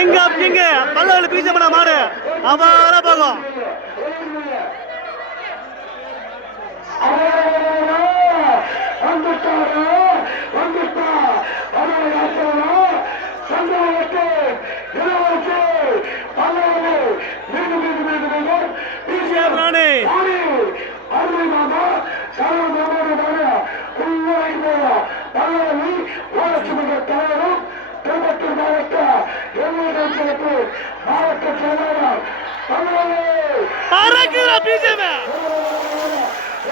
King of king பல்லவல் பீச்சமனா மாடு அபார போகும். பிஜிஎம் ராணி மாவட்ட செயலாளர் பறக்குதுடா பிஜிஎம்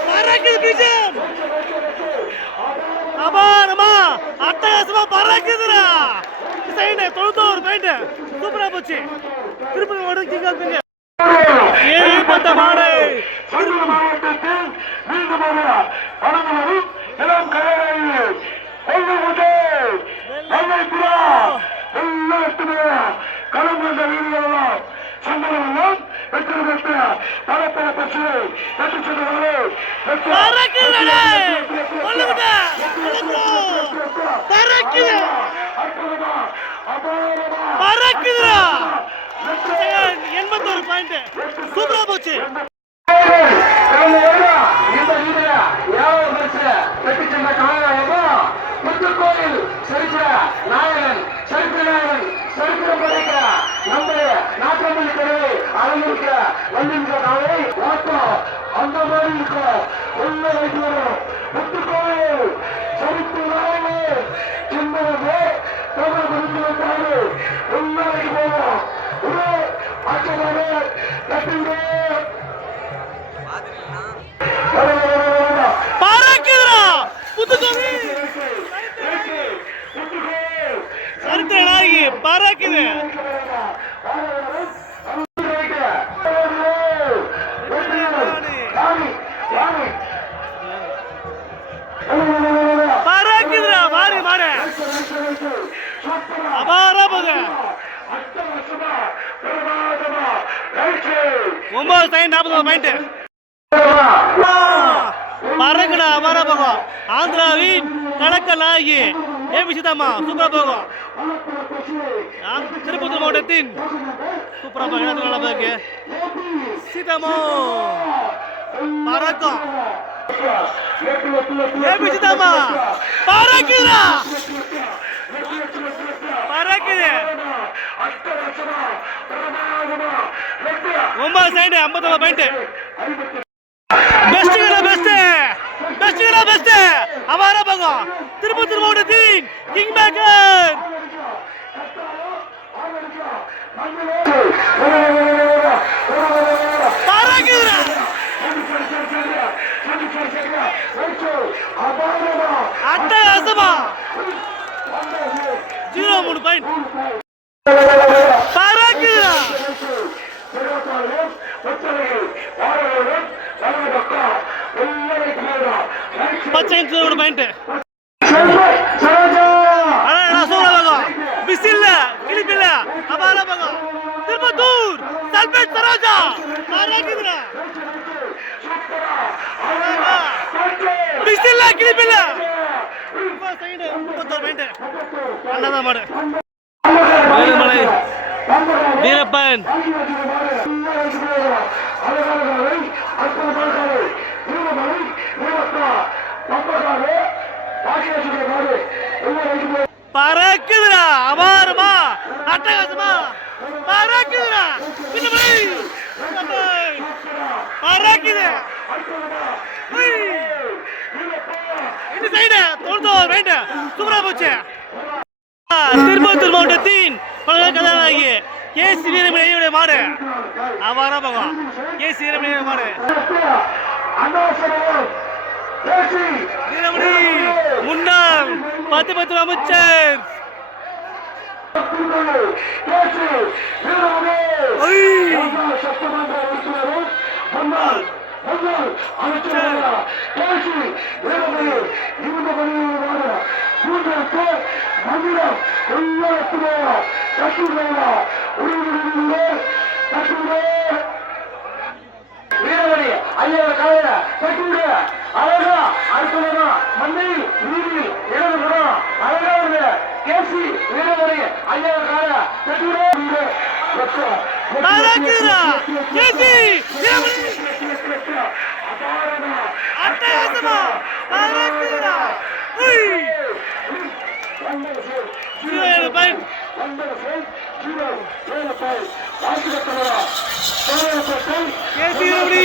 பறக்குது பிஜிஎம் அபாரமா அட்டகாசமா பறக்குதுடா. சைடு தொண்ணூத்தோரு பாயிண்ட் சூப்பரா போச்சு. திருப்பதி ஓடு கிங் ஆஃப் பறக்குதுடா! எண்பத்தோரு பாயிண்ட் சூப்பரா போச்சு. இந்த சரித்திர நாயகன் சரித்திர நாயகன் சரித்திரம் படைக்க நம்முடைய நாட்டமல்லி வந்திருக்கிற நாளை ஓட்டம் அந்த மாதிரி இருக்கும். உள்ள வைத்து பறக்குது பறக்குதுடா மாடு மாடு அபாரா போகுது ஒன்பது சைன் நாற்பது பாயிண்ட் பறக்குடா அபாரா போகும் ஆந்திராவின் கணக்க நாயகி ஏபி சீதாமா சூப்பரா போகும் திருப்பத்தூர் மாவட்டத்தின் சூப்பரா போகும் நல்லா போகு சீதாமோ பறக்கும். ஏ சீதாமா பறக்குதா ஒன்பது சைடு ஐம்பத்தொன்பது பாயிண்ட் பெஸ்ட் பெஸ்ட்டுங்களா பெஸ்ட் பெஸ்ட் பெஸ்ட்டுங்களா பெஸ்ட் அவாரா போகும் திருப்பத்தூர் தீன் கிங் பேக்கர் பறக்குதுடா அட்டகாசமா ஜீரோ மூணு பாயிண்ட் பறக்குதுடா பச்சை மூணு பாயிண்ட் பிசில்ல கிளிப்பில்ல அபால போகும் திருப்பத்தூர் சல்பேட் சரோஜா. பறக்குதுடா பிசில்ல கிளிப்பில்ல. சைடு முப்பத்தோரு பாயிண்ட் அண்ணாதான் மாடு வீரப்பன். பறக்குதுடா. அபாரமா. அட்டகாசமா. பறக்குதுடா. பறக்குது. இந்த சைடு தொண்ணூத்தோரு பாயிண்ட் சூப்பரா போச்சு. திருப்பத்தூர் மாவட்டத்தின் பல கதாநாயகி கே சி வீரமணியுடைய மாடு அவரா போகும் கே சி வீரமணியுடைய மாடு வீரமணி முன்னாள் பத்து பத்து அமைச்சர். மந்திரம் எல்லா ஐய். முன்னாள் வீரமணி ஐயா காலையில கட்டிவிடு அழகா அற்புதமா நீரில் இடது புறம் அழகா வருது கேசி வீரமணி ஐயா கால தட்டுவிடு மறக்குறா கேசி வீரமணி மறக்குறா உய் ஜீரோ ஏழு வீரமணி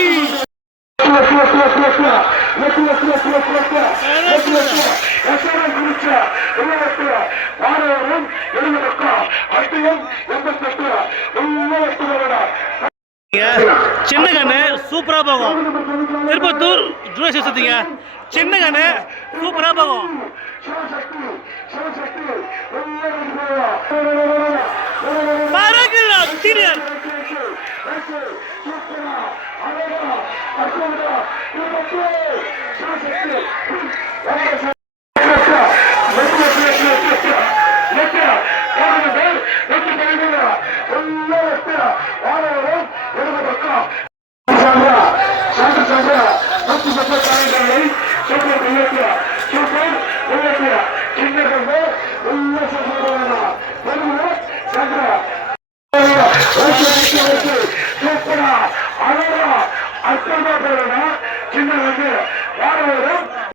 சின்ன கண்ணு சூப்பரா போகும் திருப்பத்தூர் ஜூஸ் சுத்திங்க சின்ன கண்ணு சூப்பரா போகும் বাইরে গেলাম সিনিয়র Yeah. orando